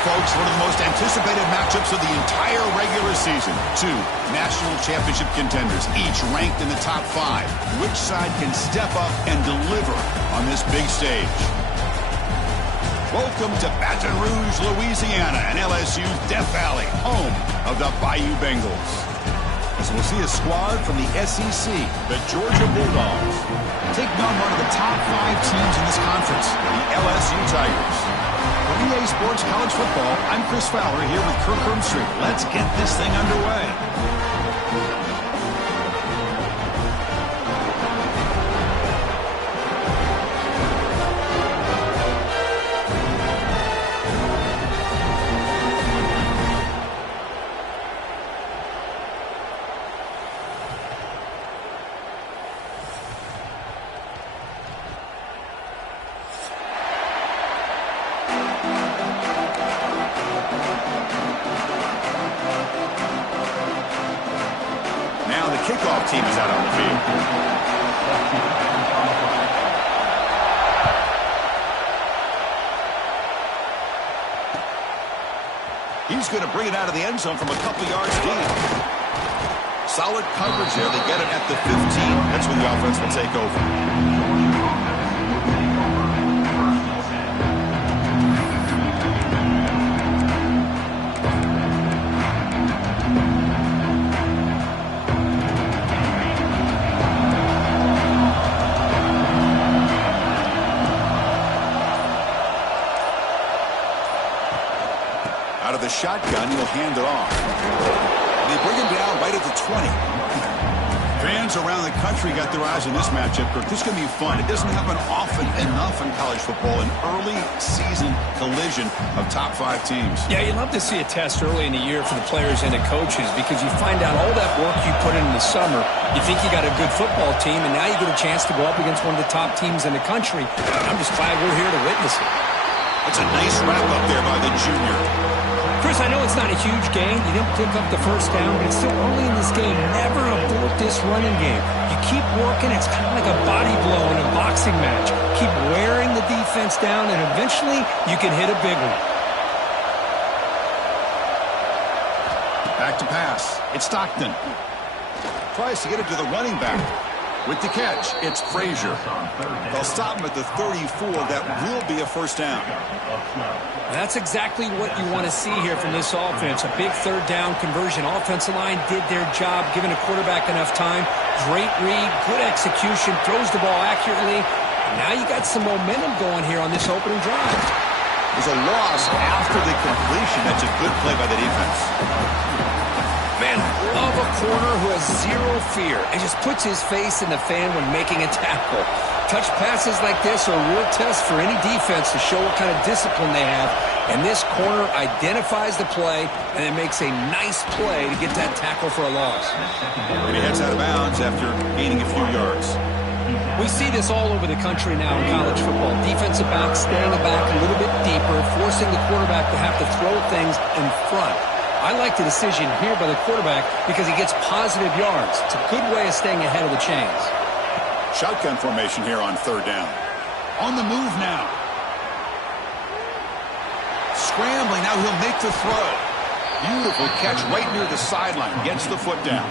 folks, one of the most anticipated matchups of the entire regular season. Two national championship contenders, each ranked in the top 5. Which side can step up and deliver on this big stage? Welcome to Baton Rouge, Louisiana, and LSU's Death Valley, home of the Bayou Bengals. As we'll see a squad from the SEC, the Georgia Bulldogs, taking on one of the top 5 teams in this conference, the LSU Tigers. For EA Sports College Football, I'm Chris Fowler here with Kirk Hermstreet. Let's get this thing underway. Kickoff team is out on the field. He's going to bring it out of the end zone from a couple yards deep. Solid coverage there. They get it at the 15. That's when the offense will take over. Out of the shotgun, he'll hand it off. They bring him down right at the 20. Fans around the country got their eyes on this matchup, Kirk. This is going to be fun. It doesn't happen often enough in college football, an early season collision of top 5 teams. Yeah, you love to see a test early in the year for the players and the coaches because you find out all that work you put in the summer. You think you got a good football team, and now you get a chance to go up against one of the top teams in the country. I'm just glad we're here to witness it. That's a nice wrap up there by the junior. Chris, I know it's not a huge gain. You didn't pick up the first down, but it's still early in this game. Never abort this running game. You keep working. It's kind of like a body blow in a boxing match. Keep wearing the defense down, and eventually you can hit a big one. Back to pass. It's Stockton. Tries to get it to the running back. With the catch, it's Frazier. They'll stop him at the 34. That will be a first down. That's exactly what you want to see here from this offense. A big third down conversion. Offensive line did their job, giving a quarterback enough time. Great read, good execution, throws the ball accurately. And now you got some momentum going here on this opening drive. There's a loss after the completion. That's a good play by the defense. Man, I love a corner who has zero fear and just puts his face in the fan when making a tackle. Touch passes like this are a real test for any defense to show what kind of discipline they have. And this corner identifies the play and then makes a nice play to get that tackle for a loss. And he heads out of bounds after gaining a few yards. We see this all over the country now in college football. Defensive backs staying back a little bit deeper, forcing the quarterback to have to throw things in front. I like the decision here by the quarterback because he gets positive yards. It's a good way of staying ahead of the chains. Shotgun formation here on third down. On the move now. Scrambling, now he'll make the throw. Beautiful catch right near the sideline. Gets the foot down.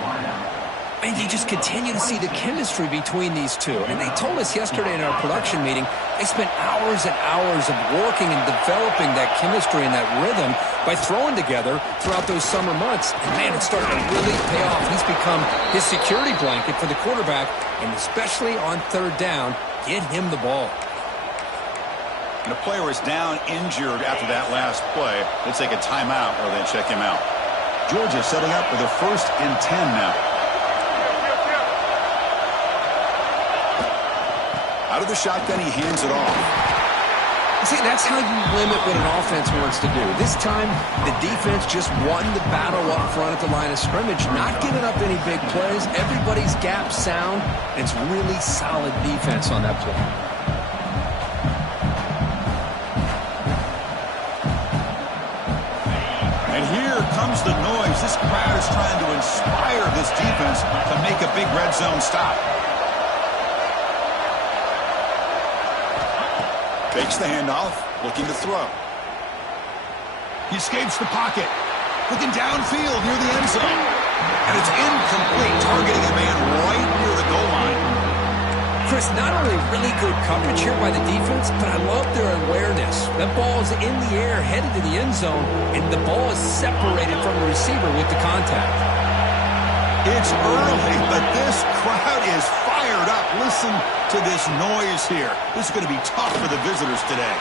And you just continue to see the chemistry between these two. And they told us yesterday in our production meeting, they spent hours and hours of working and developing that chemistry and that rhythm by throwing together throughout those summer months. And, man, it's starting to really pay off. He's become his security blanket for the quarterback, and especially on third down, get him the ball. And a player is down injured after that last play. They take a timeout or they check him out. Georgia setting up with a 1st and 10 now. Out of the shotgun, he hands it off. See, that's how you limit what an offense wants to do. This time, the defense just won the battle up front at the line of scrimmage, not giving up any big plays. Everybody's gap sound. It's really solid defense on that play. And here comes the noise. This crowd is trying to inspire this defense to make a big red zone stop. Fakes the handoff, looking to throw. He escapes the pocket. Looking downfield near the end zone. And it's incomplete, targeting a man right near the goal line. Chris, not only really good coverage here by the defense, but I love their awareness. That ball is in the air, headed to the end zone, and the ball is separated from the receiver with the contact. It's early, but this crowd is fired up. Listen to this noise here. This is going to be tough for the visitors today.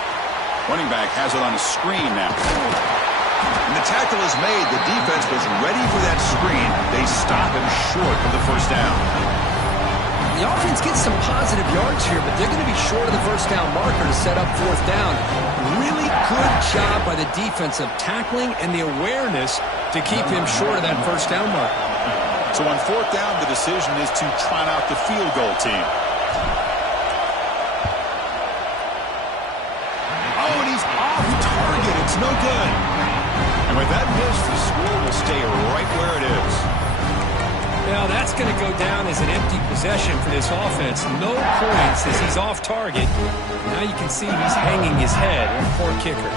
Running back has it on a screen now. And the tackle is made. The defense was ready for that screen. They stop him short of the first down. The offense gets some positive yards here, but they're going to be short of the first down marker to set up fourth down. Really good job by the defense of tackling and the awareness to keep him short of that first down marker. So on fourth down, the decision is to trot out the field goal team. Oh, and he's off target. It's no good. And with that miss, the score will stay right where it is. Now, that's going to go down as an empty possession for this offense. No points as he's off target. Now you can see he's hanging his head. Poor kicker.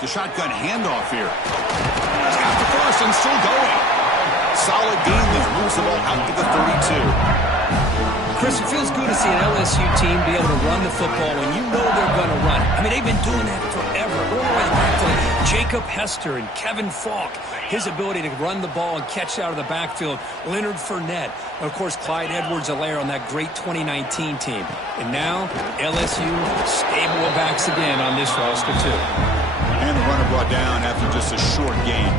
The shotgun handoff here. He's got the first and still going. Solid gain that moves the ball out to the 32. Chris, it feels good to see an LSU team be able to run the football when you know they're going to run it. I mean, they've been doing that forever. Going all the way back to Jacob Hester and Kevin Falk. His ability to run the ball and catch out of the backfield. Leonard Fournette. And, of course, Clyde Edwards-Helaire on that great 2019 team. And now, LSU stable of backs again on this roster, too. And the runner brought down after just a short gain.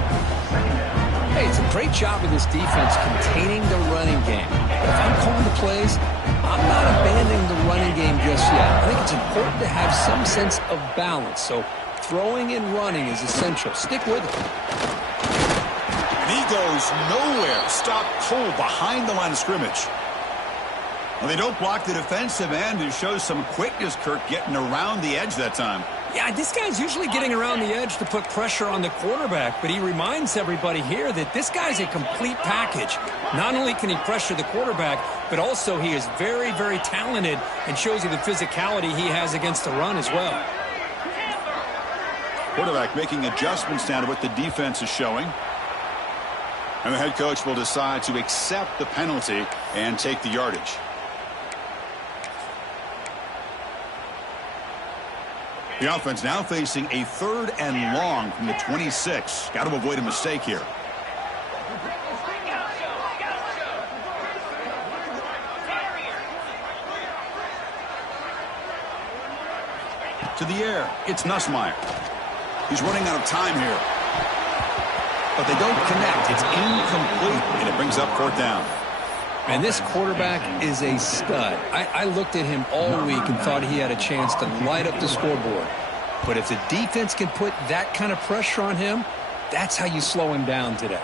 Hey, it's a great job of this defense containing the running game. But if I'm calling the plays, I'm not abandoning the running game just yet. I think it's important to have some sense of balance. So throwing and running is essential. Stick with it. And he goes nowhere. Stop cold behind the line of scrimmage. Well, they don't block the defensive end and shows some quickness, Kirk, getting around the edge that time. Yeah, this guy's usually getting around the edge to put pressure on the quarterback, but he reminds everybody here that this guy's a complete package. Not only can he pressure the quarterback, but also he is very, very talented and shows you the physicality he has against the run as well. Quarterback making adjustments now to what the defense is showing. And the head coach will decide to accept the penalty and take the yardage. The offense now facing a 3rd and long from the 26. Got to avoid a mistake here. To the air, it's Nussmeier. He's running out of time here. But they don't connect. It's incomplete, and it brings up 4th down. And this quarterback is a stud. I looked at him all week and thought he had a chance to light up the scoreboard. But if the defense can put that kind of pressure on him, that's how you slow him down today.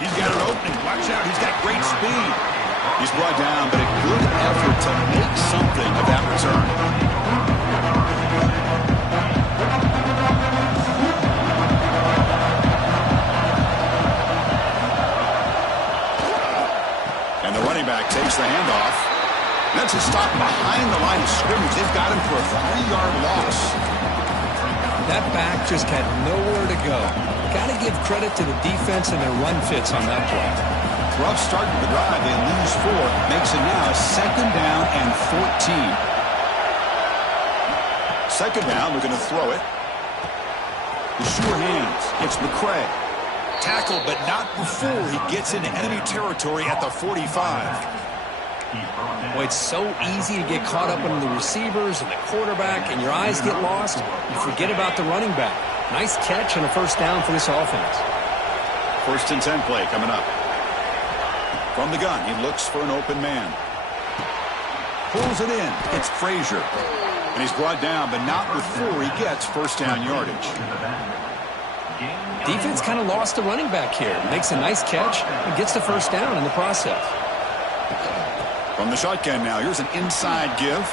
He's got an opening. Watch out. He's got great speed. He's brought down, but a good effort to make something of that return. Back takes the handoff. That's a stop behind the line of scrimmage. They've got him for a 3-yard loss. That back just had nowhere to go. Got to give credit to the defense and their run fits on that play. Rough start to the drive. They lose 4. Makes it now 2nd down and 14. 2nd down. They're going to throw it. The sure hands. It's McCray. Tackle, but not before he gets into enemy territory at the 45. Boy, it's so easy to get caught up in the receivers and the quarterback, and your eyes get lost. You forget about the running back. Nice catch and a 1st down for this offense. 1st and 10 play coming up. From the gun, he looks for an open man. Pulls it in. It's Frazier. And he's brought down, but not before he gets 1st down yardage. Defense kind of lost the running back here. Makes a nice catch and gets the 1st down in the process. From the shotgun now, here's an inside give.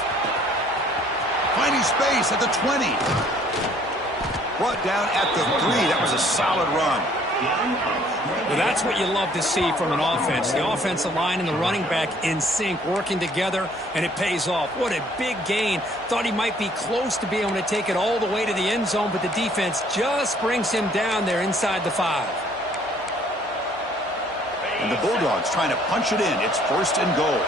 Finding space at the 20. Brought down at the 3. That was a solid run. Well, that's what you love to see from an offense. The offensive line and the running back in sync, working together, and it pays off. What a big gain. Thought he might be close to being able to take it all the way to the end zone, but the defense just brings him down there inside the 5. And the Bulldogs trying to punch it in. It's 1st and goal.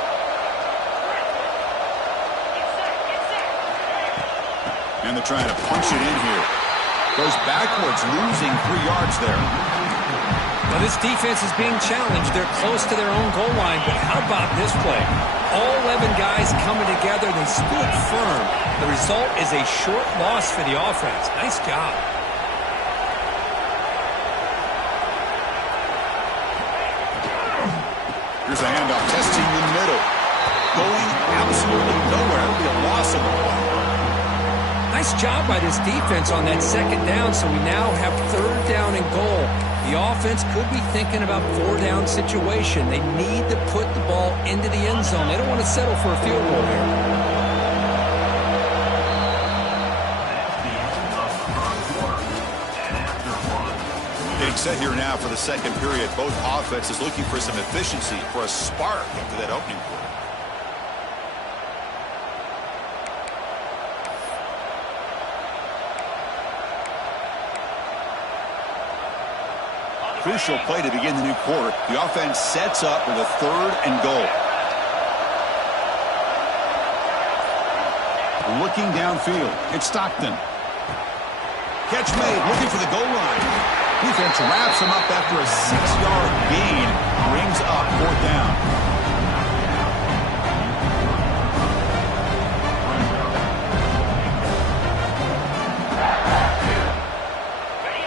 And they're trying to punch it in here. Goes backwards, losing 3 yards there. Now this defense is being challenged. They're close to their own goal line, but how about this play? All 11 guys coming together. They stood firm. The result is a short loss for the offense. Nice job. Here's a handoff, testing the middle. Going absolutely nowhere. It'll be a loss of the play. Nice job by this defense on that 2nd down, so we now have 3rd down and goal. The offense could be thinking about 4-down situation. They need to put the ball into the end zone. They don't want to settle for a field goal here. Getting set here now for the 2nd period. Both offenses looking for some efficiency, for a spark after that opening quarter. Crucial play to begin the new quarter. The offense sets up with a 3rd and goal. Looking downfield. It's Stockton. Catch made. Looking for the goal line. Defense wraps him up after a 6-yard gain. Brings up 4th down.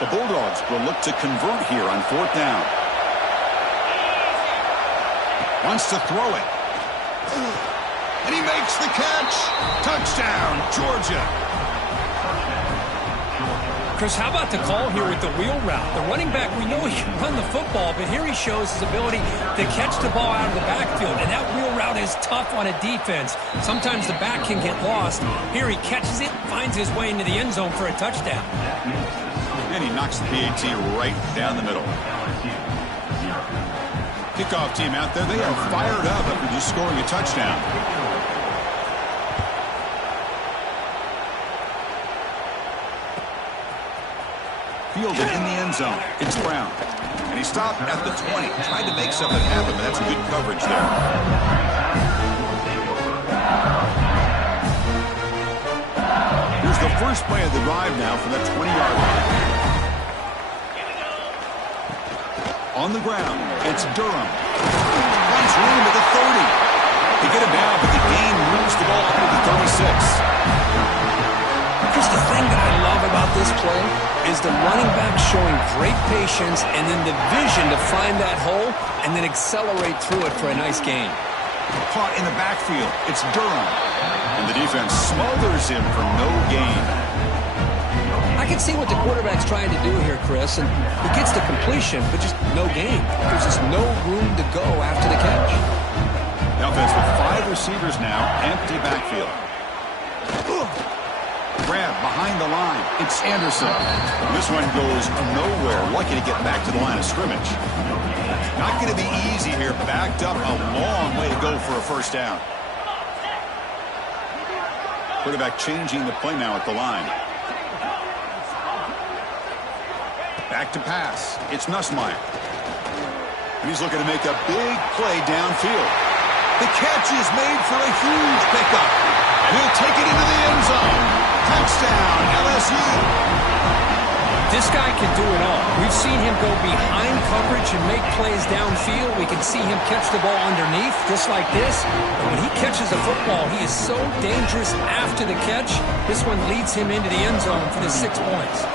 The Bulldogs will look to convert here on 4th down. Wants to throw it. And he makes the catch. Touchdown, Georgia. Chris, how about the call here with the wheel route? The running back, we know he can run the football, but here he shows his ability to catch the ball out of the backfield. And that wheel route is tough on a defense. Sometimes the back can get lost. Here he catches it, finds his way into the end zone for a touchdown. And he knocks the PAT right down the middle. Kickoff team out there. They are fired up after just scoring a touchdown. Fielded in the end zone. It's Brown. And he stopped at the 20. Tried to make something happen, but that's good coverage there. Here's the first play of the drive now from the 20-yard line. On the ground, it's Durham. Finds room at the 30. They get him down, but the gain moves the ball to the 36. Chris, the thing that I love about this play is the running back showing great patience and then the vision to find that hole and then accelerate through it for a nice gain. Caught in the backfield. It's Durham. And the defense smothers him for no gain. I can see what the quarterback's trying to do here, Chris, and he gets the completion, but just no gain. There's just no room to go after the catch. The offense with 5 receivers now, empty backfield. Grab behind the line. It's Anderson. This one goes nowhere. Lucky to get back to the line of scrimmage. Not going to be easy here. Backed up a long way to go for a first down. Quarterback changing the play now at the line. Back to pass. It's Nussmeier. And he's looking to make a big play downfield. The catch is made for a huge pickup. And he'll take it into the end zone. Touchdown, LSU. This guy can do it all. We've seen him go behind coverage and make plays downfield. We can see him catch the ball underneath, just like this. And when he catches a football, he is so dangerous after the catch. This one leads him into the end zone for the 6 points.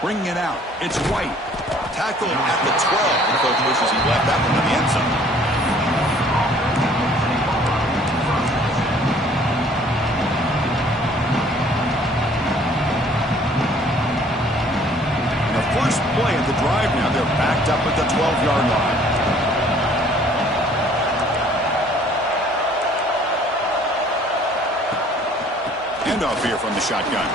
Bringing it out. It's White. Tackled at the 12. The coach wishes he left that one in the end zone. The first play of the drive now. They're backed up at the 12-yard line. Handoff here from the shotgun.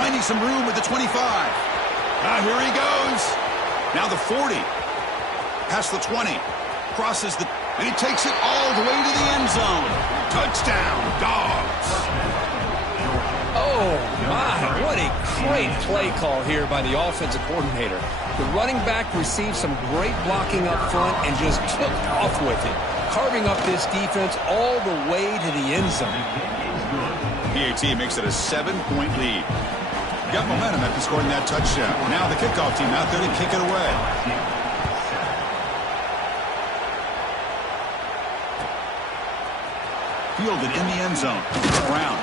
Finding some room with the 25. Now here he goes. Now the 40. Past the 20. Crosses the... And he takes it all the way to the end zone. Touchdown, Dogs. Oh, my. What a great play call here by the offensive coordinator. The running back received some great blocking up front and just took off with it, carving up this defense all the way to the end zone. PAT makes it a 7-point lead. Got momentum after scoring that touchdown. Now the kickoff team out there to kick it away. Fielded in the end zone. Brown.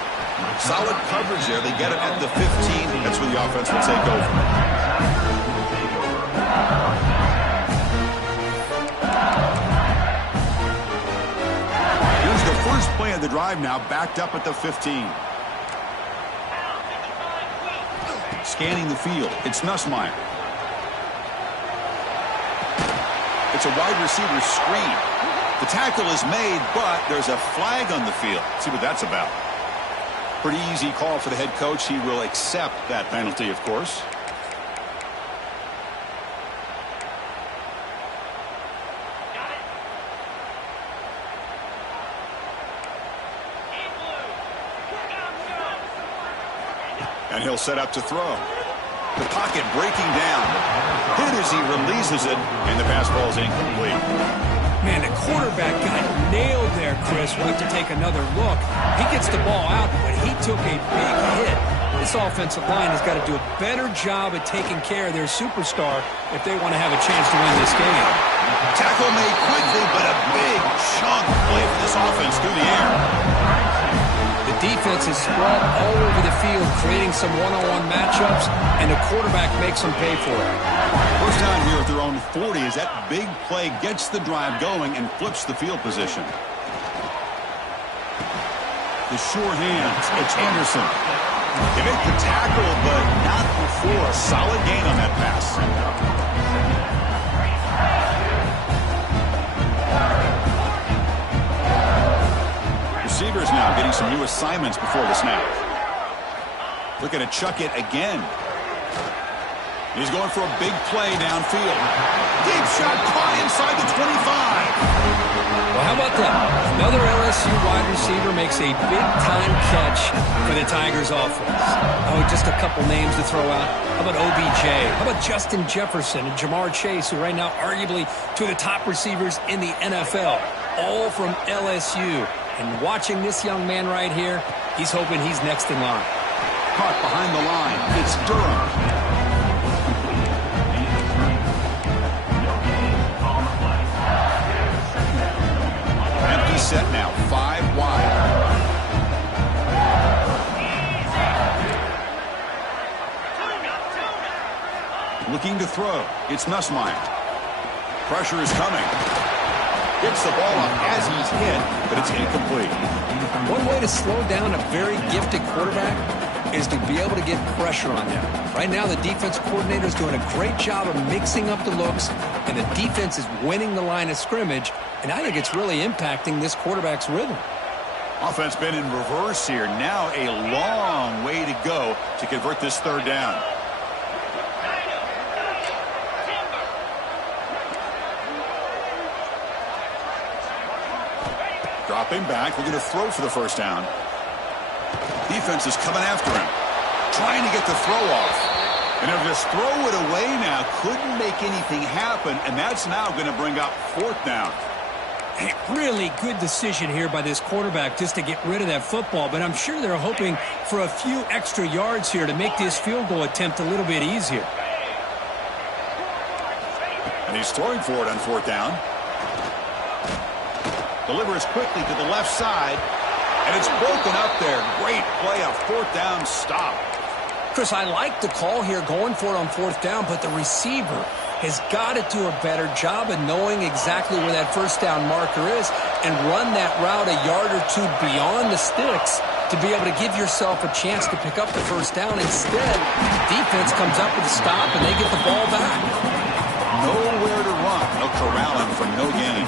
Solid coverage there. They get it at the 15. That's where the offense will take over. Here's the first play of the drive now, backed up at the 15. Scanning the field. It's Nussmeier. It's a wide receiver screen. The tackle is made, but there's a flag on the field. Let's see what that's about. Pretty easy call for the head coach. He will accept that penalty, of course. And he'll set up to throw. The pocket breaking down. Hit as he releases it, and the pass ball is incomplete. Man, the quarterback got nailed there, Chris. We'll have to take another look. He gets the ball out, but he took a big hit. This offensive line has got to do a better job at taking care of their superstar if they want to have a chance to win this game. Tackle made quickly, but a big chunk play for this offense through the air. The defense is spread all over the field, creating some one-on-one matchups, and the quarterback makes them pay for it. First down here at their own 40 as that big play gets the drive going and flips the field position. The sure hands. It's Anderson. They make the tackle, but not before a solid gain on that pass. Receivers now getting some new assignments before the snap. Looking to chuck it again. He's going for a big play downfield. Deep shot caught inside the 25. Well, how about that? Another LSU wide receiver makes a big-time catch for the Tigers offense. Oh, just a couple names to throw out. How about OBJ? How about Justin Jefferson and Jamar Chase, who right now arguably two of the top receivers in the NFL, all from LSU. And watching this young man right here, he's hoping he's next in line. Caught behind the line. It's Durham. Empty set now, 5 wide. Looking to throw. It's Nussmeier. Pressure is coming. Gets the ball up as he's hit, but it's incomplete. One way to slow down a very gifted quarterback is to be able to get pressure on them. Right now, the defense coordinator is doing a great job of mixing up the looks, and the defense is winning the line of scrimmage, and I think it's really impacting this quarterback's rhythm. Offense been in reverse here. Now a long way to go to convert this third down. Dropping back, looking to throw for the first down. Defense is coming after him, trying to get the throw off. And if just throw it away now, couldn't make anything happen, and that's now going to bring up fourth down. Hey, really good decision here by this quarterback just to get rid of that football, but I'm sure they're hoping for a few extra yards here to make this field goal attempt a little bit easier. And he's throwing for it on fourth down. Delivers quickly to the left side, and it's broken up there. Great play, a fourth down stop. Chris, I like the call here going for it on fourth down, but the receiver has got to do a better job of knowing exactly where that first down marker is and run that route a yard or two beyond the sticks to be able to give yourself a chance to pick up the first down. Instead, defense comes up with a stop, and they get the ball back. Nowhere to run. They'll corral him for no gain.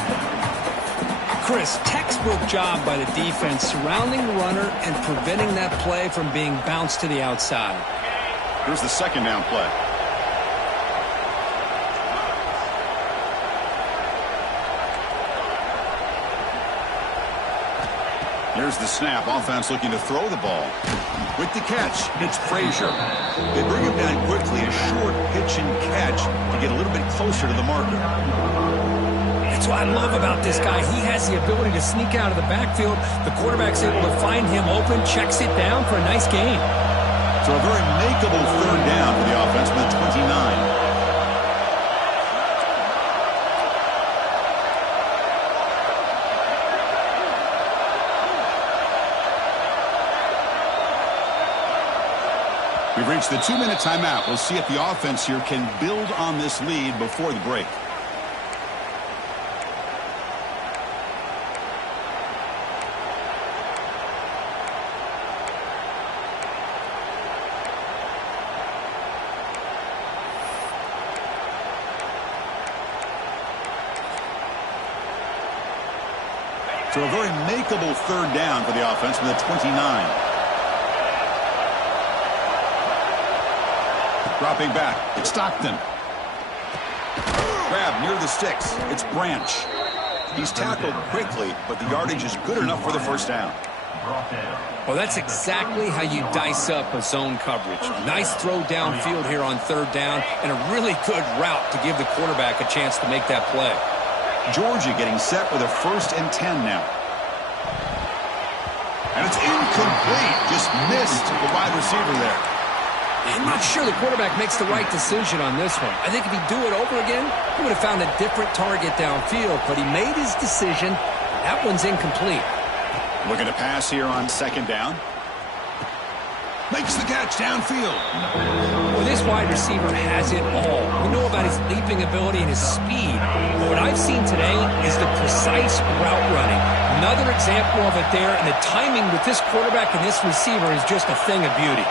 Chris, textbook job by the defense surrounding the runner and preventing that play from being bounced to the outside. Here's the second down play. Here's the snap. Offense looking to throw the ball. With the catch, it's Frazier. They bring him down quickly. A short pitch and catch to get a little bit closer to the marker. That's what I love about this guy. He has the ability to sneak out of the backfield. The quarterback's able to find him open, checks it down for a nice gain. So a very makeable third down for the offense with 29. We've reached the 2-minute timeout. We'll see if the offense here can build on this lead before the break. So a very makeable third down for the offense with a 29. Dropping back, it's Stockton. Grab near the sticks, it's Branch. He's tackled quickly, but the yardage is good enough for the first down. Well, that's exactly how you dice up a zone coverage. Nice throw downfield here on third down, and a really good route to give the quarterback a chance to make that play. Georgia getting set with a 1st and 10 now. And it's incomplete, just missed the wide receiver there. I'm not sure the quarterback makes the right decision on this one. I think if he'd do it over again, he would have found a different target downfield, but he made his decision. That one's incomplete. Looking to pass here on 2nd down. Makes the catch downfield. Well, this wide receiver has it all. We know about his leaping ability and his speed. But what I've seen today is the precise route running. Another example of it there, and the timing with this quarterback and this receiver is just a thing of beauty.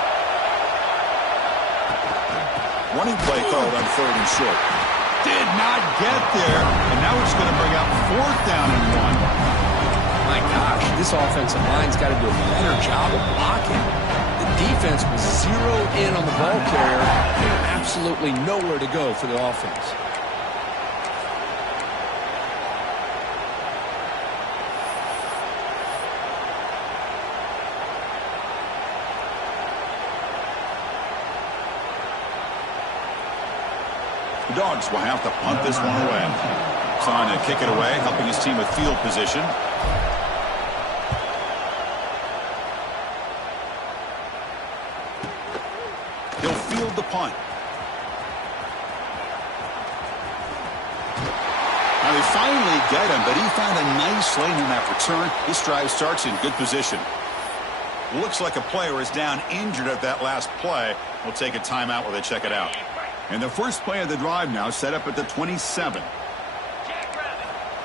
Running play called on 3rd and short. Did not get there, and now it's going to bring up 4th down and 1. My gosh, this offensive line's got to do a better job of blocking. The defense was zeroed in on the ball carrier, and absolutely nowhere to go for the offense. The Dogs will have to punt this one away. Trying to kick it away, helping his team with field position. He'll field the punt. Now they finally get him, but he found a nice lane in that return. This drive starts in good position. Looks like a player is down injured at that last play. We'll take a timeout while they check it out. And the first play of the drive now set up at the 27.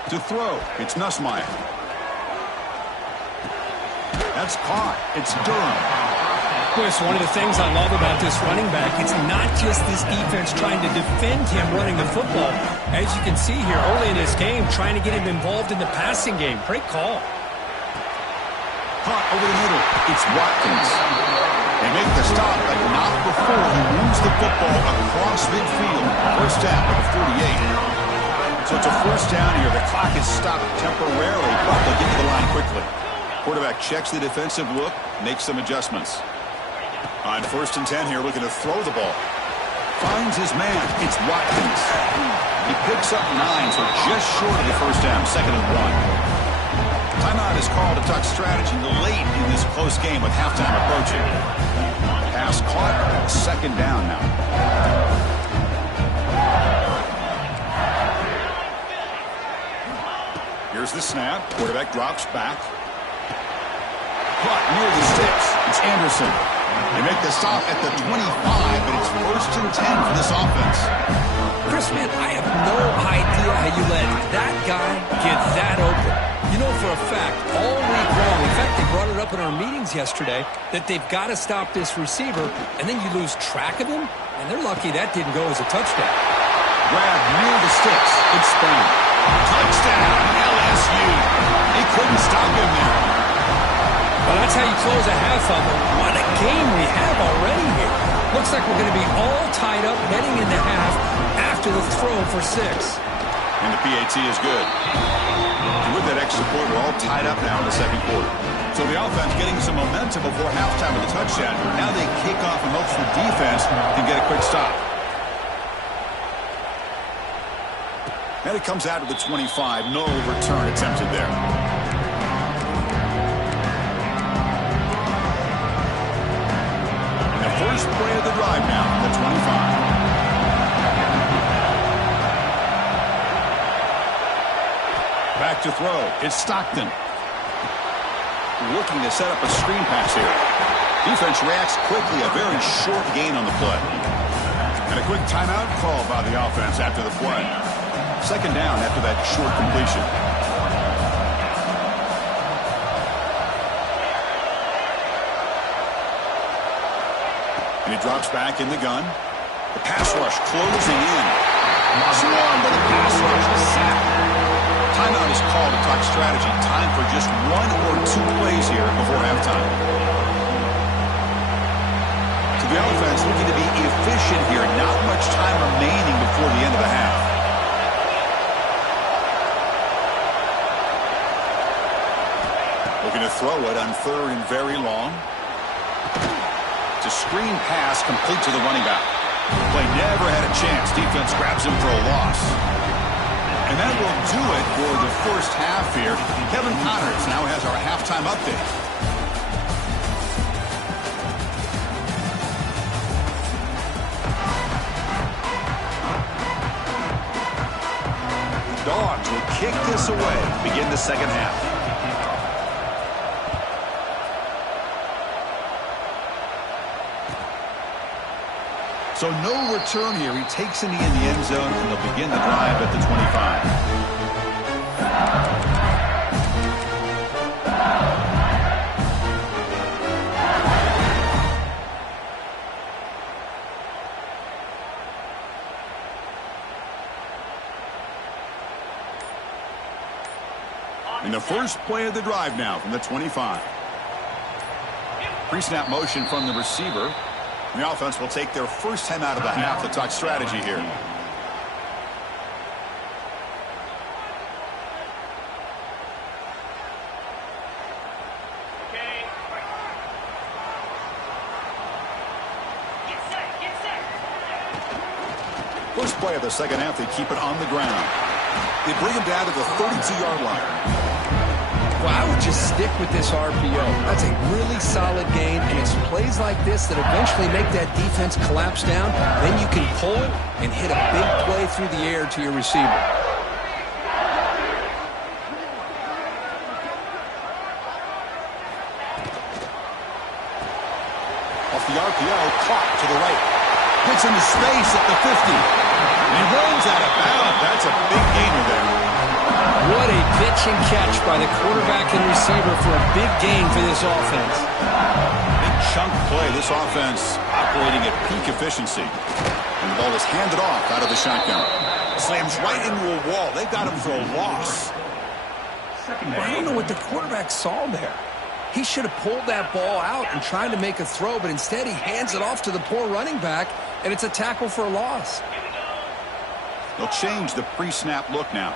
To throw, it's Nussmeier. That's caught. It's Durham. Chris, one of the things I love about this running back, it's not just this defense trying to defend him running the football. As you can see here early in this game, trying to get him involved in the passing game. Great call. Caught over the middle. It's Watkins. They make the stop, but not before he moves the football across midfield. First down at the 48. So it's a first down here. The clock is stopped temporarily, but they'll get to the line quickly. Quarterback checks the defensive look, makes some adjustments. On 1st and 10 here, looking to throw the ball. Finds his man. It's Watkins. He picks up 9, so just short of the first down. 2nd and 1. Timeout is called to talk strategy late in this close game with halftime approaching. Pass caught. 2nd down now. Here's the snap. Quarterback drops back. Caught near the sticks. It's Anderson. They make the stop at the 25, but it's 1st and 10 for this offense. Chris, man, I have no idea how you let that guy get that open. You know for a fact, all week long, in fact, they brought it up in our meetings yesterday, that they've got to stop this receiver, and then you lose track of him, and they're lucky that didn't go as a touchdown. Grab near the sticks. It's Spain. Touchdown, LSU. He couldn't stop him there. Well, that's how you close a half of it. What a game we have already here. Looks like we're going to be all tied up heading into half after the throw for 6. And the PAT is good. And with that extra point, we're all tied up now in the second quarter. So the offense getting some momentum before halftime with a touchdown. Now they kick off in hopes the defense can get a quick stop. And it comes out to the 25. No return attempted there. And the first play of the drive now, the 25. Back to throw. It's Stockton. Looking to set up a screen pass here. Defense reacts quickly. A very short gain on the play. And a quick timeout call by the offense after the play. Second down after that short completion. And he drops back in the gun. The pass rush closing in. Swarmed by the pass rush. The sack. Timeout is called to talk strategy. Time for just 1 or 2 plays here before halftime. So the offense looking to be efficient here. Not much time remaining before the end of the half. Looking to throw it on 3rd and very long. It's a screen pass complete to the running back. Play never had a chance. Defense grabs him for a loss. And that will do it for the first half here. Kevin Connors now has our halftime update. The Dogs will kick this away to begin the second half. So no return here. He takes it in the end zone, and they'll begin the drive at the 25. And the first play of the drive now from the 25. Pre-snap motion from the receiver. The offense will take their first time out of the half to talk strategy here. First play of the second half, they keep it on the ground. They bring him down to the 32-yard line. Well, I would just stick with this RPO. That's a really solid game, and it's plays like this that eventually make that defense collapse down. Then you can pull it and hit a big play through the air to your receiver. Off the RPO, clock to the right. Gets into space at the 50. And he rolls out of bounds. That's a big gainer there. What a pitch and catch by the quarterback and receiver for a big gain for this offense. Big chunk play. This offense operating at peak efficiency. And the ball is handed off out of the shotgun. Slams right into a wall. They've got him for a loss. I don't know what the quarterback saw there. He should have pulled that ball out and tried to make a throw, but instead he hands it off to the poor running back, and it's a tackle for a loss. They'll change the pre-snap look now.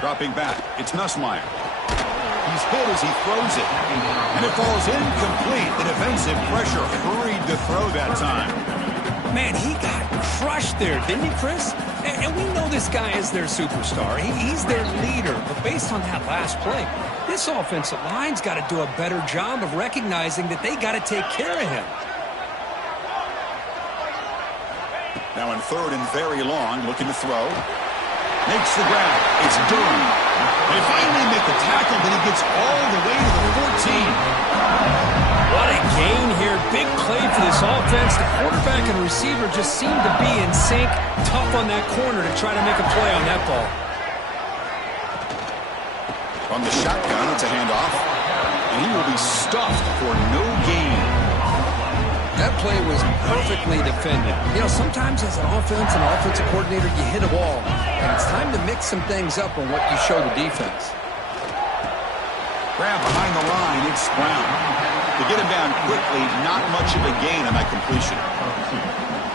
Dropping back, it's Nussmeier. He's hit as he throws it. And it falls incomplete. The defensive pressure hurried to throw that time. Man, he got crushed there, didn't he, Chris? And we know this guy is their superstar. He's their leader. But based on that last play, this offensive line's got to do a better job of recognizing that they got to take care of him. Now in 3rd and very long, looking to throw. Makes the grab. It's Durham. They finally make the tackle, but he gets all the way to the 14. What a gain here. Big play for this offense. The quarterback and receiver just seem to be in sync. Tough on that corner to try to make a play on that ball. From the shotgun, it's a handoff. And he will be stuffed for no gain. That play was perfectly defended. You know, sometimes as an offensive coordinator, you hit a wall. And it's time to mix some things up on what you show the defense. Grab behind the line, it's Brown. To get him down quickly, not much of a gain on that completion.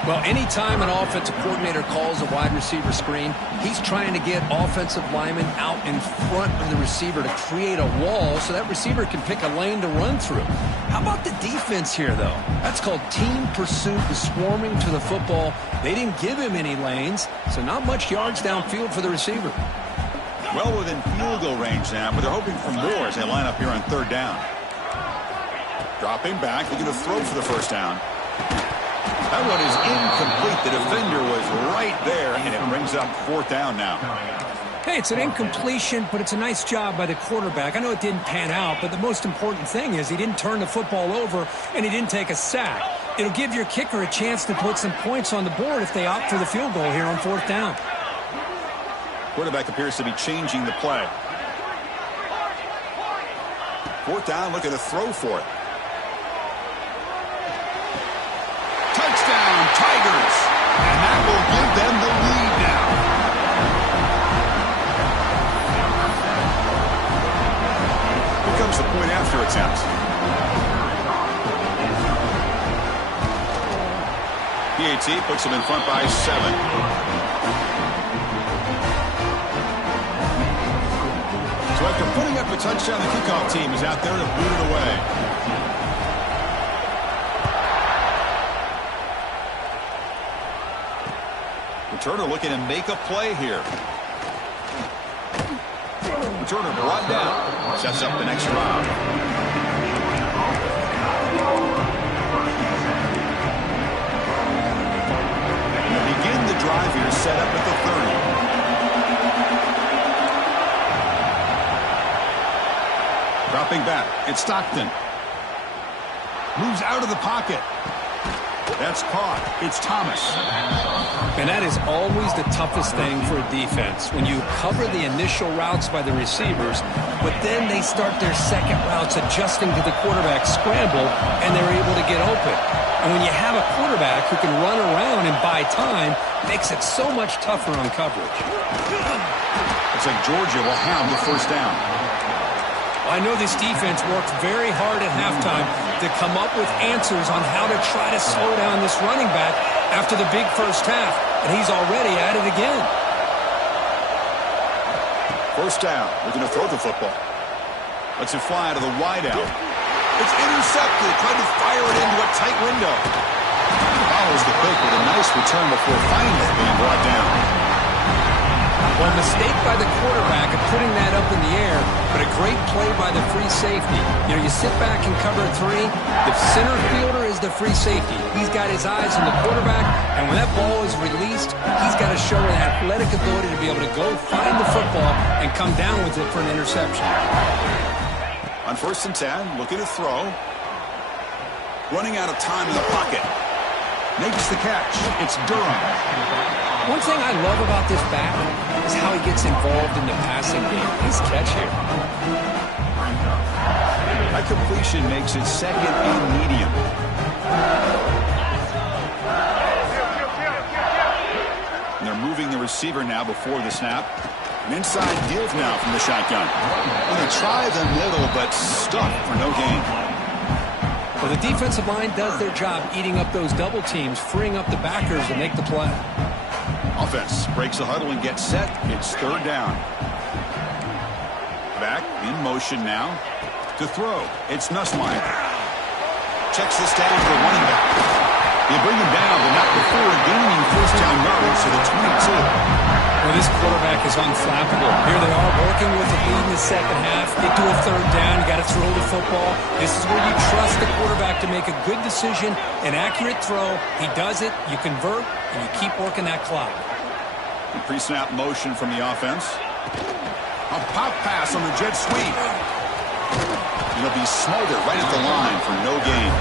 Well, anytime an offensive coordinator calls a wide receiver screen, he's trying to get offensive linemen out in front of the receiver to create a wall so that receiver can pick a lane to run through. How about the defense here, though? That's called team pursuit, the swarming to the football. They didn't give him any lanes, so not much yards downfield for the receiver. Well within field goal range now, but they're hoping for more as they line up here on third down. Dropping back, they're going to throw for the first down. That one is incomplete. The defender was right there, and it brings up fourth down now. Hey, it's an incompletion, but it's a nice job by the quarterback. I know it didn't pan out, but the most important thing is he didn't turn the football over, and he didn't take a sack. It'll give your kicker a chance to put some points on the board if they opt for the field goal here on fourth down. Quarterback appears to be changing the play. Fourth down, looking to throw for it. Touchdown, Tigers! And that will give them the lead now. Here comes the point after attempt. PAT puts them in front by 7. So after putting up a touchdown, the kickoff team is out there to boot it away. Returner looking to make a play here. Returner brought down. Sets up the next drive. Begin the drive here, set up at the 30. Dropping back, it's Stockton. Moves out of the pocket. That's caught. It's Thomas. And that is always the toughest thing for a defense, when you cover the initial routes by the receivers, but then they start their second routes adjusting to the quarterback scramble, and they're able to get open. And when you have a quarterback who can run around and buy time, it makes it so much tougher on coverage. Looks like Georgia will have the first down. I know this defense worked very hard at halftime to come up with answers on how to try to slow down this running back after the big first half, and he's already at it again. First down. Looking to throw the football. Lets it fly out of the wideout. It's intercepted. Tried to fire it into a tight window. Follows the pick with a nice return before finally being brought down. Well, a mistake by the quarterback of putting that up in the air, but a great play by the free safety. You know, you sit back and cover 3. The center fielder is the free safety. He's got his eyes on the quarterback, and when that ball is released, he's got to show an athletic ability to be able to go find the football and come down with it for an interception. On first and 10, looking to throw. Running out of time in the pocket. Makes the catch. It's Durham. One thing I love about this back is how he gets involved in the passing game. Nice catch here. That completion makes it second and medium. And they're moving the receiver now before the snap. An inside give now from the shotgun. Going to try the middle, but stuffed for no gain. Well, the defensive line does their job eating up those double teams, freeing up the backers to make the play. Offense breaks the huddle and gets set. It's third down. Back in motion now to throw. It's Nussmeier. Checks this down for the running back. They bring him down, but not before gaining first down yards to the 22. Well, this quarterback is unflappable. Here they are working with the lead in the second half. Get to a third down. You got to throw the football. This is where you trust the quarterback to make a good decision, an accurate throw. He does it. You convert, and you keep working that clock. Pre-snap motion from the offense. A pop pass on the jet sweep. It'll be smothered right at the line for no gain.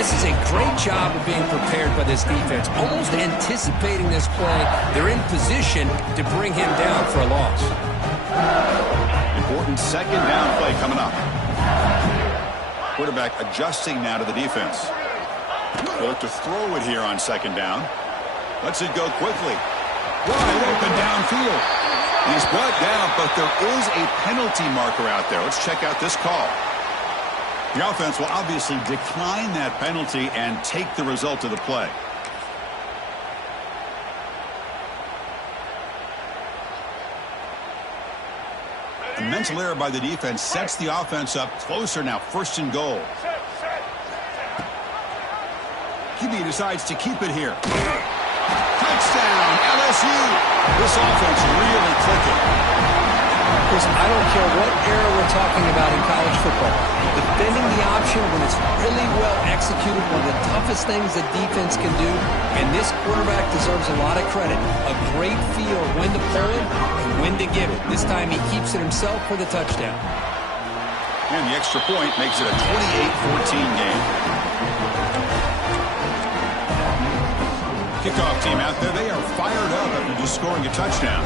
This is a great job of being prepared by this defense, almost anticipating this play. They're in position to bring him down for a loss. Important second down play coming up. Quarterback adjusting now to the defense. They look to throw it here on second down. Lets it go quickly. Wide open downfield. He's brought down, but there is a penalty marker out there. Let's check out this call. The offense will obviously decline that penalty and take the result of the play. A mental error by the defense sets the offense up closer now. First and goal. QB decides to keep it here. Touchdown, LSU. This offense really clicking. Chris, I don't care what era we're talking about in college football. Defending the option when it's really well executed, one of the toughest things that defense can do, and this quarterback deserves a lot of credit. A great feel of when to pull it and when to give it. This time he keeps it himself for the touchdown. And the extra point makes it a 28-14 game. Kickoff team out there, they are fired up after just scoring a touchdown.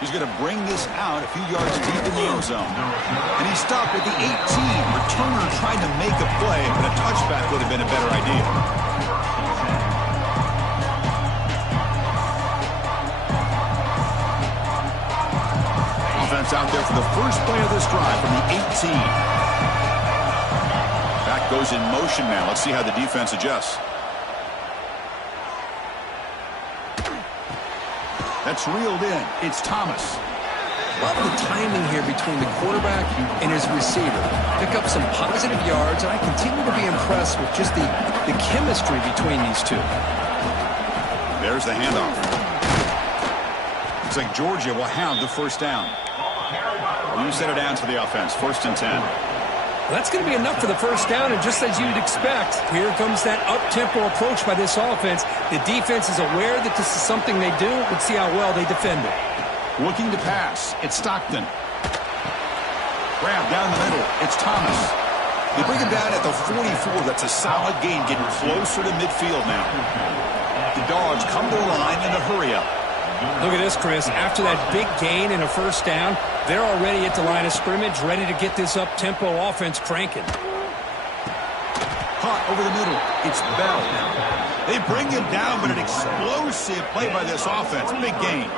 He's going to bring this out a few yards deep in the end zone. And he stopped at the 18. Returner trying to make a play, but a touchback would have been a better idea. Offense out there for the first play of this drive from the 18. Back goes in motion now. Let's see how the defense adjusts. That's reeled in. It's Thomas. Love the timing here between the quarterback and his receiver. Pick up some positive yards, and I continue to be impressed with just the chemistry between these two. There's the handoff. Looks like Georgia will have the first down. You set it down to the offense. First and 10. That's going to be enough for the first down, and just as you'd expect, here comes that up-tempo approach by this offense. The defense is aware that this is something they do. Let's see how well they defend it. Looking to pass. It's Stockton. Grab down the middle. It's Thomas. They bring him down at the 44. That's a solid gain, getting closer to midfield now. The Dogs come to the line in a hurry-up. Look at this, Chris. After that big gain and a first down, they're already at the line of scrimmage, ready to get this up-tempo offense cranking. Caught over the middle. It's Bell. They bring him down, but an explosive play by this offense. Big gain.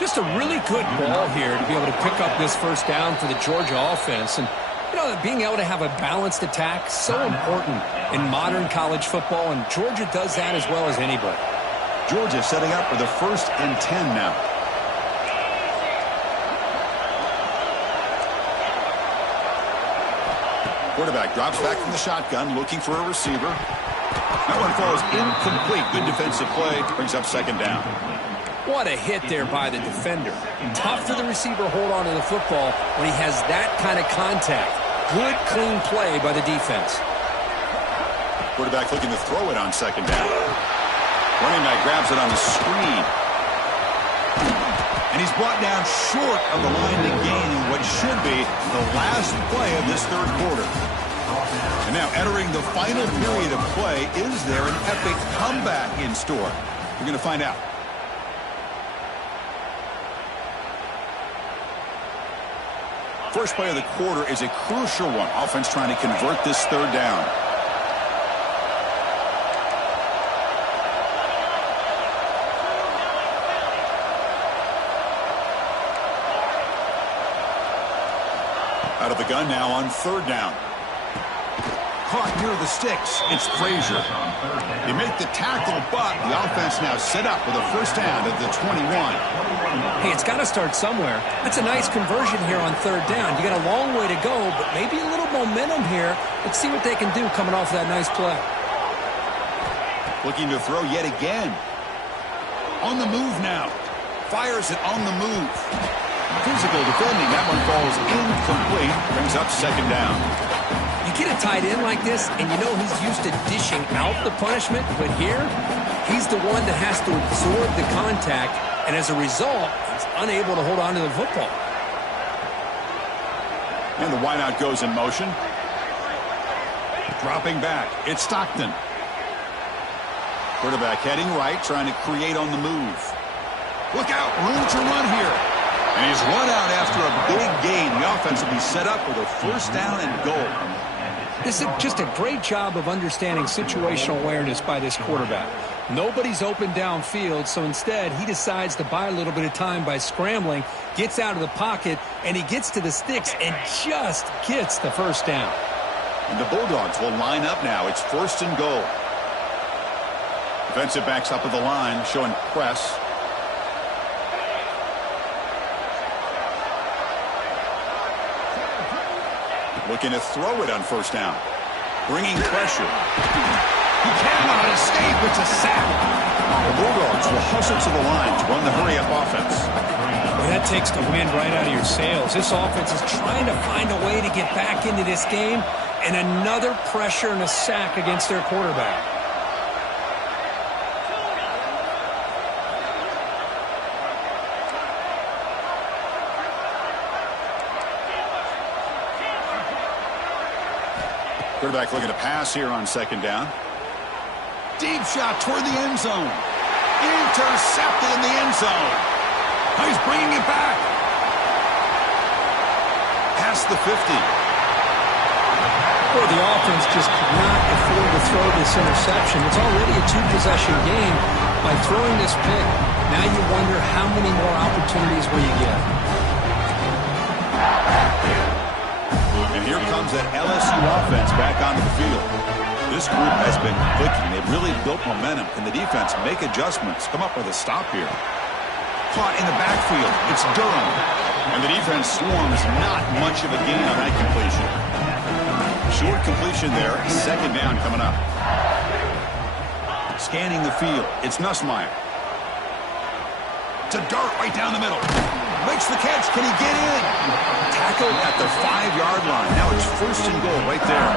Just a really good ball here to be able to pick up this first down for the Georgia offense. And, you know, being able to have a balanced attack, so important in modern college football, and Georgia does that as well as anybody. Georgia setting up for the first and 10 now. Quarterback drops back from the shotgun, looking for a receiver. That one falls incomplete. Good defensive play. Brings up second down. What a hit there by the defender. Tough for the receiver to hold on to the football when he has that kind of contact. Good, clean play by the defense. Quarterback looking to throw it on second down. Running back grabs it on the screen. And he's brought down short of the line to gain what should be the last play of this third quarter. And now entering the final period of play, is there an epic comeback in store? We're going to find out. First play of the quarter is a crucial one. Offense trying to convert this third down. Out of the gun now on third down. Caught near the sticks. It's Frazier. They make the tackle, but the offense now set up with a first down at the 21. Hey, it's got to start somewhere. That's a nice conversion here on third down. You got a long way to go, but maybe a little momentum here. Let's see what they can do coming off that nice play. Looking to throw yet again. On the move now. Fires it on the move. Physical defending. That one falls incomplete. Brings up second down. You get a tight end like this, and you know he's used to dishing out the punishment, but here, he's the one that has to absorb the contact, and as a result, he's unable to hold on to the football. And the wideout goes in motion. Dropping back. It's Stockton. Quarterback heading right, trying to create on the move. Look out, room to run here. And he's run out after a big gain. The offense will be set up with a first down and goal. This is just a great job of understanding situational awareness by this quarterback. Nobody's open downfield, so instead he decides to buy a little bit of time by scrambling, gets out of the pocket, and he gets to the sticks and just gets the first down. And the Bulldogs will line up now. It's first and goal. Defensive backs up at the line, showing press. Looking to throw it on first down. Bringing pressure. He cannot escape. It's a sack. The Bulldogs will hustle to the line to run the hurry-up offense. Well, that takes the wind right out of your sails. This offense is trying to find a way to get back into this game, and another pressure and a sack against their quarterback. Quarterback looking to pass here on second down. Deep shot toward the end zone. Intercepted in the end zone. He's bringing it back. Past the 50. Boy, the offense just could not afford to throw this interception. It's already a two-possession game. By throwing this pick, now you wonder how many more opportunities will you get. And here comes that LSU offense back onto the field. This group has been clicking. They've really built momentum. Can the defense make adjustments? Come up with a stop here. Caught in the backfield. It's Durham. And the defense swarms not much of a gain on that completion. Short completion there. Second down coming up. Scanning the field. It's Nussmeier. To Dart right down the middle. Makes the catch. Can he get in? Tackled at the 5-yard line. Now it's first and goal right there.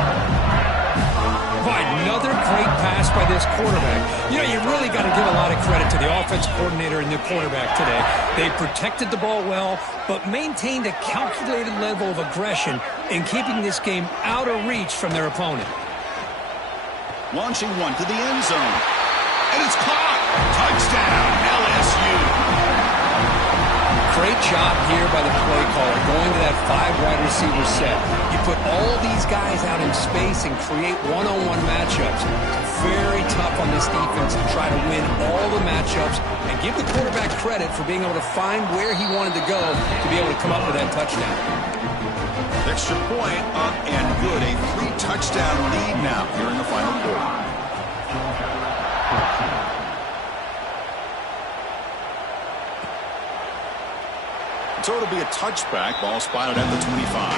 Boy, another great pass by this quarterback. You know, you really got to give a lot of credit to the offense coordinator and the quarterback today. They protected the ball well, but maintained a calculated level of aggression in keeping this game out of reach from their opponent. Launching one to the end zone. And it's caught. Touchdown, LSU. Great job here by the play caller, going to that 5-wide receiver set. You put all these guys out in space and create one-on-one matchups. It's very tough on this defense to try to win all the matchups and give the quarterback credit for being able to find where he wanted to go to be able to come up with that touchdown. Extra point up and good. A 3-touchdown lead now here in the final quarter. So it'll be a touchback. Ball spotted at the 25.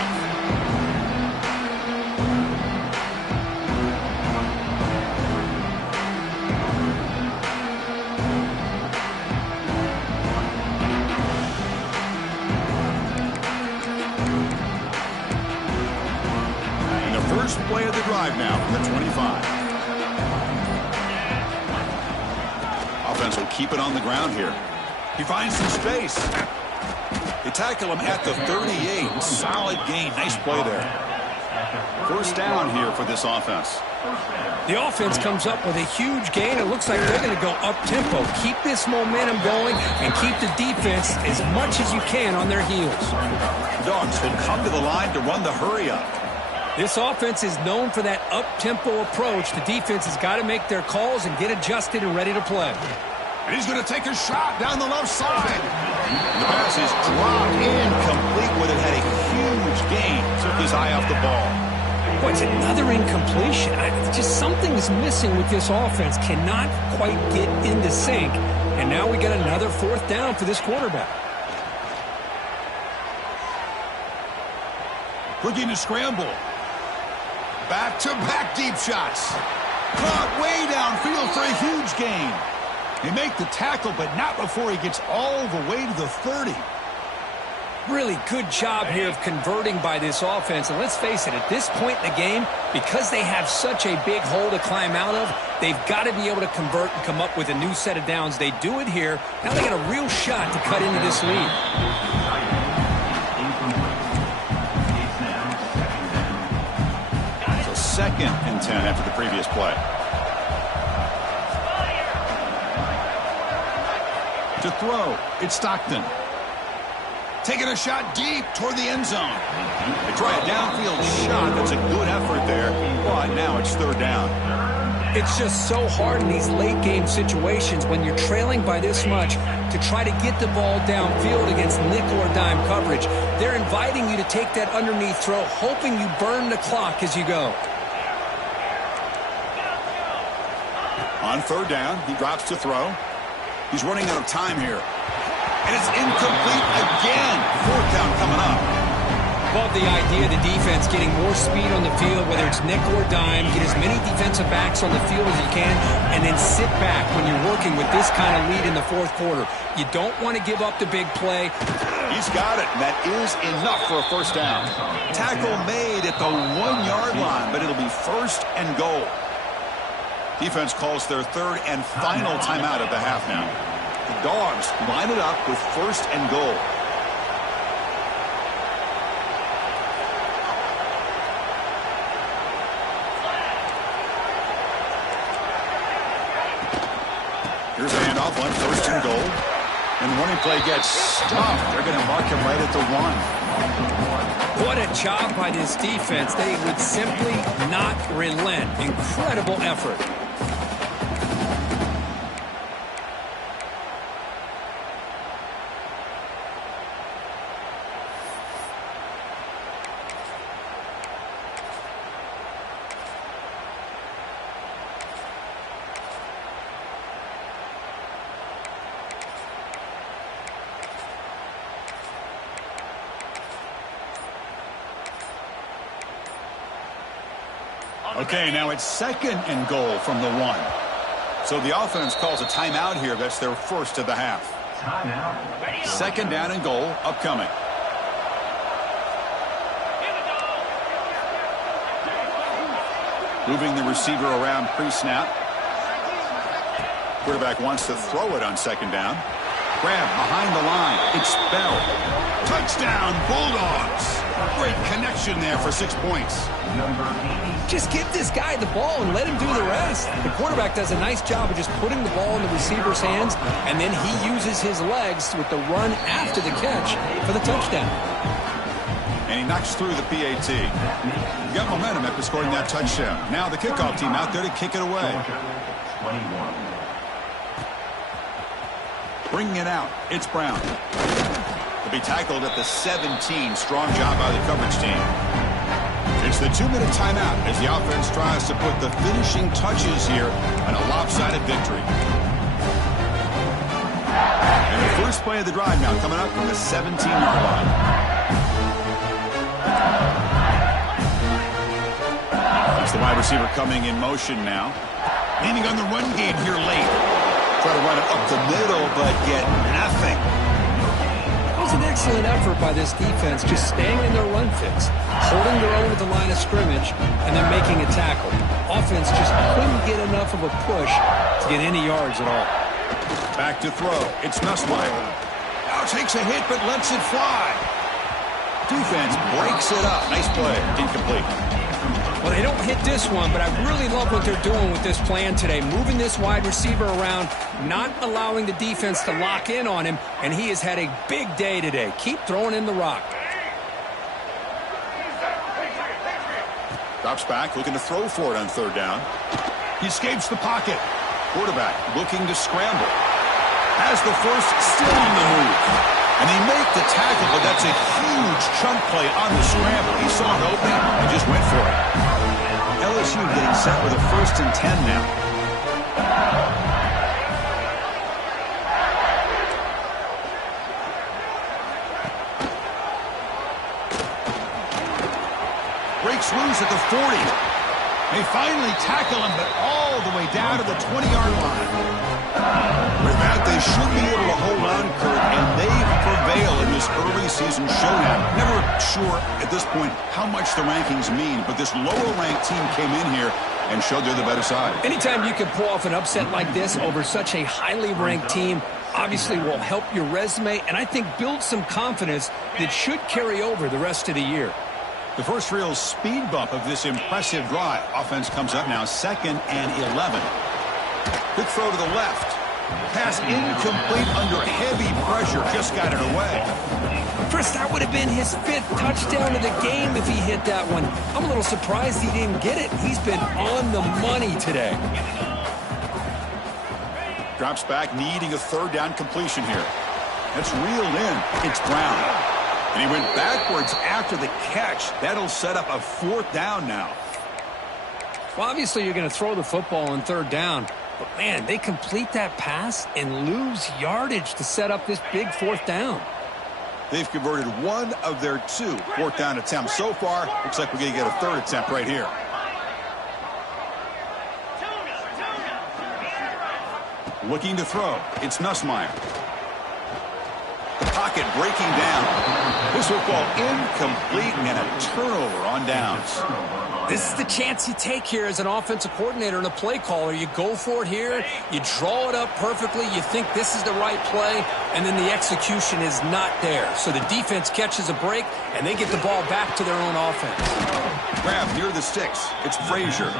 And the first play of the drive now from the 25. Offense will keep it on the ground here. He finds some space. They tackle him at the 38. Solid gain. Nice play there. First down here for this offense. The offense comes up with a huge gain. It looks like they're going to go up-tempo. Keep this momentum going and keep the defense as much as you can on their heels. Dogs will come to the line to run the hurry-up. This offense is known for that up-tempo approach. The defense has got to make their calls and get adjusted and ready to play. And he's going to take a shot down the left side. The pass is dropped incomplete with it. Had a huge gain. Took his eye off the ball. Boy, it's another incompletion. Just something is missing with this offense. Cannot quite get into sync. And now we got another fourth down for this quarterback. Looking to scramble. Back-to-back deep shots. Caught way downfield for a huge gain. They make the tackle, but not before he gets all the way to the 30. Really good job here of converting by this offense. And let's face it, at this point in the game, because they have such a big hole to climb out of, they've got to be able to convert and come up with a new set of downs. They do it here. Now they got a real shot to cut into this lead. So 2nd and 10 after the previous play. To throw, it's Stockton. Taking a shot deep toward the end zone. They try a downfield shot. That's a good effort there. But now it's third down. It's just so hard in these late game situations when you're trailing by this much to try to get the ball downfield against nickel or dime coverage. They're inviting you to take that underneath throw, hoping you burn the clock as you go. On third down, he drops to throw. He's running out of time here. And it's incomplete again. Fourth down coming up. Love the idea of the defense getting more speed on the field, whether it's nickel or dime, get as many defensive backs on the field as you can, and then sit back when you're working with this kind of lead in the fourth quarter. You don't want to give up the big play. He's got it, and that is enough for a first down. Tackle made at the 1-yard line, but it'll be first and goal. Defense calls their third and final timeout at the half now. The Dogs line it up with first and goal. Here's a handoff on first and goal. And the running play gets stopped. They're going to mark him right at the 1. What a job by this defense. They would simply not relent. Incredible effort. Okay, now it's second and goal from the 1. So the offense calls a timeout here. That's their first of the half. Second down and goal upcoming. Moving the receiver around pre-snap. Quarterback wants to throw it on second down. Grab behind the line. Expelled. Touchdown, Bulldogs. Great connection there for 6 points. Just give this guy the ball and let him do the rest. The quarterback does a nice job of just putting the ball in the receiver's hands, and then he uses his legs with the run after the catch for the touchdown. And he knocks through the PAT. He got momentum after scoring that touchdown. Now the kickoff team out there to kick it away. Bringing it out, it's Brown. He'll be tackled at the 17. Strong job by the coverage team. It's the 2-minute timeout as the offense tries to put the finishing touches here on a lopsided victory. And the first play of the drive now coming up from the 17-yard line. It's the wide receiver coming in motion now. Leaning on the run game here late. Try to run it up the middle, but get nothing. It was an excellent effort by this defense, just staying in their run fix, holding their own at the line of scrimmage, and then making a tackle. Offense just couldn't get enough of a push to get any yards at all. Back to throw. It's Nussmeier. Now takes a hit, but lets it fly. Defense breaks it up. Nice play. Incomplete. Well, they don't hit this one, but I really love what they're doing with this plan today. Moving this wide receiver around, not allowing the defense to lock in on him, and he has had a big day today. Keep throwing in the rock. Drops back, looking to throw for it on third down. He escapes the pocket. Quarterback looking to scramble. Has the first, still on the move. And they make the tackle, but that's a huge chunk play on the scramble. He saw it open and just went for it. LSU getting set with a 1st and 10 now. Breaks loose at the 40. They finally tackle him, but all the way down to the 20-yard line. With that, they should be able to hold on, Kurt, and they prevail in this early season showdown. Never sure at this point how much the rankings mean, but this lower-ranked team came in here and showed they're the better side. Anytime you can pull off an upset like this over such a highly ranked team, obviously will help your resume, and I think build some confidence that should carry over the rest of the year. The first real speed bump of this impressive drive. Offense comes up now 2nd and 11. Good throw to the left. Pass incomplete under heavy pressure. Just got it away. Chris, that would have been his 5th touchdown of the game if he hit that one. I'm a little surprised he didn't get it. He's been on the money today. Drops back, needing a 3rd down completion here. That's reeled in. It's Brown. And he went backwards after the catch. That'll set up a 4th down now. Well, obviously you're going to throw the football on 3rd down. But, man, they complete that pass and lose yardage to set up this big 4th down. They've converted 1 of their 2 4th down attempts so far. Looks like we're going to get a 3rd attempt right here. Looking to throw. It's Nussmeier. The pocket breaking down. This will fall incomplete and a turnover on downs. This is the chance you take here as an offensive coordinator and a play caller. You go for it here. You draw it up perfectly. You think this is the right play, and then the execution is not there. So the defense catches a break, and they get the ball back to their own offense. Grab near the sticks. It's Frazier.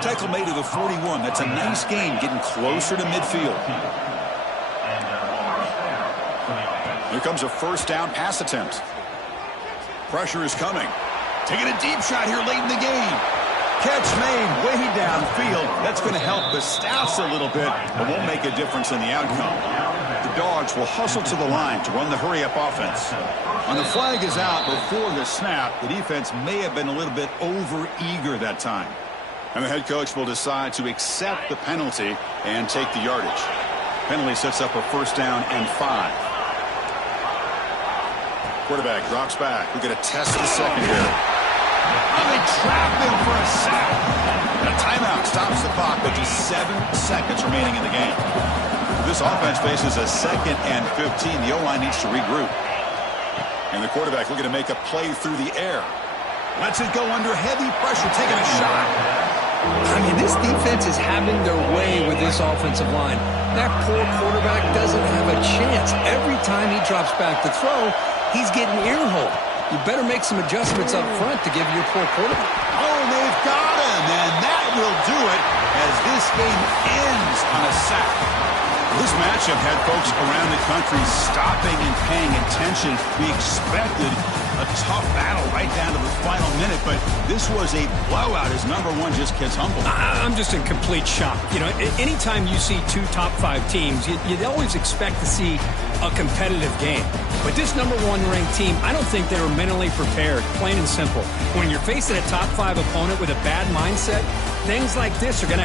Tackle made to the 41. That's a nice gain, getting closer to midfield. Here comes a 1st down pass attempt. Pressure is coming. Taking a deep shot here late in the game. Catch made way downfield. That's going to help the Staffs a little bit, but won't make a difference in the outcome. The Dogs will hustle to the line to run the hurry-up offense. When the flag is out before the snap, the defense may have been a little bit over-eager that time. And the head coach will decide to accept the penalty and take the yardage. Penalty sets up a 1st down and 5. Quarterback drops back. We're going to test the secondary. Oh, they trapped him for a sack. And a timeout stops the clock with just 7 seconds remaining in the game. This offense faces a 2nd and 15. The O-line needs to regroup. And the quarterback looking to make a play through the air. Lets it go under heavy pressure, taking a shot. I mean, this defense is having their way with this offensive line. That poor quarterback doesn't have a chance. Every time he drops back to throw, he's getting ear-holed. You better make some adjustments up front to give your poor quarterback. Oh, they've got him, and that will do it as this game ends on a sack. This matchup had folks around the country stopping and paying attention. We expected a tough battle right down to the final minute, but this was a blowout as number 1 just gets humbled. I'm just in complete shock. You know, anytime you see 2 top 5 teams, you'd always expect to see a competitive game. But this number 1 ranked team, I don't think they were mentally prepared, plain and simple. When you're facing a top 5 opponent with a bad mindset, things like this are going to